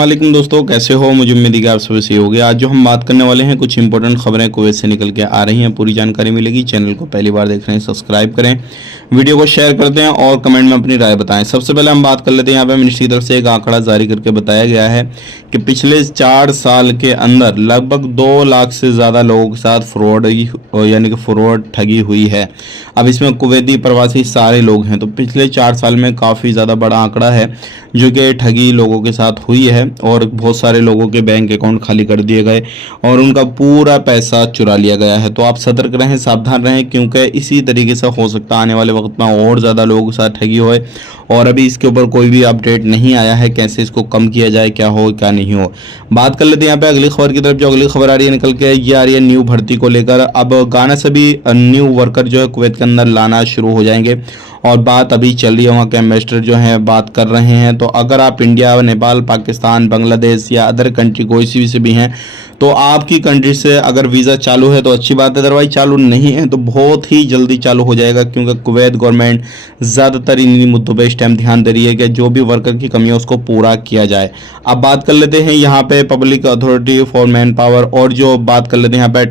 वालेकुम दोस्तों, कैसे हो? मुझे उम्मीद है कि आप सभी सही होंगे। आज जो हम बात करने वाले हैं, कुछ इंपॉर्टेंट खबरें कुवैत से निकल के आ रही हैं। पूरी जानकारी मिलेगी। चैनल को पहली बार देख रहे हैं, सब्सक्राइब करें, वीडियो को शेयर कर दें और कमेंट में अपनी राय बताएं। सबसे पहले हम बात कर लेते हैं। यहाँ पे मिनिस्ट्री की तरफ से एक आंकड़ा जारी करके बताया गया है कि पिछले 4 साल के अंदर लगभग 2 लाख से ज़्यादा लोगों के साथ फ्रॉड यानी कि फ्रॉड ठगी हुई है। अब इसमें कुवैती प्रवासी सारे लोग हैं, तो पिछले 4 साल में काफ़ी ज़्यादा बड़ा आंकड़ा है जो कि ठगी लोगों के साथ हुई है और बहुत सारे लोगों के बैंक अकाउंट खाली कर दिए गए और उनका पूरा पैसा चुरा लिया गया है। तो आप सतर्क रहें, सावधान रहें, क्योंकि इसी तरीके से हो सकता है आने वाले वक्त में और ज़्यादा लोगों के साथ ठगी होए। और अभी इसके ऊपर कोई भी अपडेट नहीं आया है कैसे इसको कम किया जाए, क्या हो क्या नहीं हो। बात कर लेते हैं यहाँ पे अगली खबर की तरफ। जो अगली खबर आ रही है निकल के, ये आ रही है न्यू भर्ती को लेकर। अब गाना से भी न्यू वर्कर जो है कुवैत के अंदर लाना शुरू हो जाएंगे और बात अभी चल रही है, वहाँ के एम्बेसडर जो हैं बात कर रहे हैं। तो अगर आप इंडिया, नेपाल, पाकिस्तान, बांग्लादेश या अदर कंट्री कोई सी भी से भी हैं, तो आपकी कंट्री से अगर वीज़ा चालू है तो अच्छी बात है, अदरवाइज चालू नहीं है तो बहुत ही जल्दी चालू हो जाएगा, क्योंकि कुवैत गवर्नमेंट ज़्यादातर इन्हीं मुद्दों पर इस टाइम ध्यान दे रही है कि जो भी वर्कर की कमी है उसको पूरा किया जाए। अब बात कर लेते हैं यहाँ पे public authority for man power, और जो बात कर लेते हैं यहाँ पे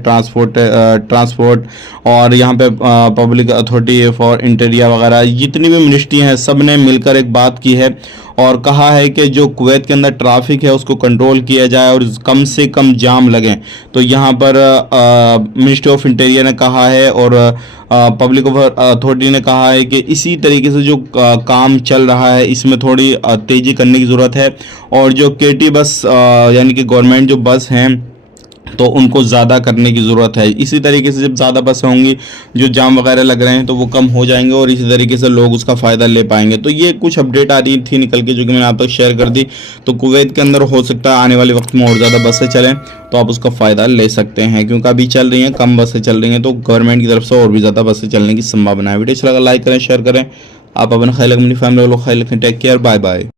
ट्रांसपोर्ट और यहाँ पे पब्लिक अथॉरिटी फॉर इंटीरियर वगैरह, जितनी भी मिनिस्ट्री हैं सब ने मिलकर एक बात की है और कहा है कि जो कुवैत के अंदर ट्रैफिक है उसको कंट्रोल किया जाए और कम से कम जाम लगे। तो यहाँ पर मिनिस्ट्री ऑफ इंटीरियर ने कहा है और पब्लिक अथॉरिटी ने कहा है कि इसी तरीके से जो काम चल रहा है इसमें थोड़ी तेज़ी करने की ज़रूरत है। और जो केटी बस यानी कि गवर्नमेंट जो बस हैं तो उनको ज़्यादा करने की ज़रूरत है। इसी तरीके से जब ज़्यादा बसें होंगी, जो जाम वगैरह लग रहे हैं तो वो कम हो जाएंगे और इसी तरीके से लोग उसका फ़ायदा ले पाएंगे। तो ये कुछ अपडेट आ रही थी निकल के जो कि मैंने आप तक शेयर कर दी। तो कुवैत के अंदर हो सकता है आने वाले वक्त में और ज़्यादा बसें चलें तो आप उसका फ़ायदा ले सकते हैं, क्योंकि अभी चल रही हैं कम बसें चल रही हैं, तो गवर्नमेंट की तरफ से और भी ज़्यादा बसें चलने की संभावना है। वीडियो अच्छा लगा लाइक करें, शेयर करें। आप अपना ख्याल रखें, अपनी फैमिली वालों का ख्याल रखें। Take care, bye bye.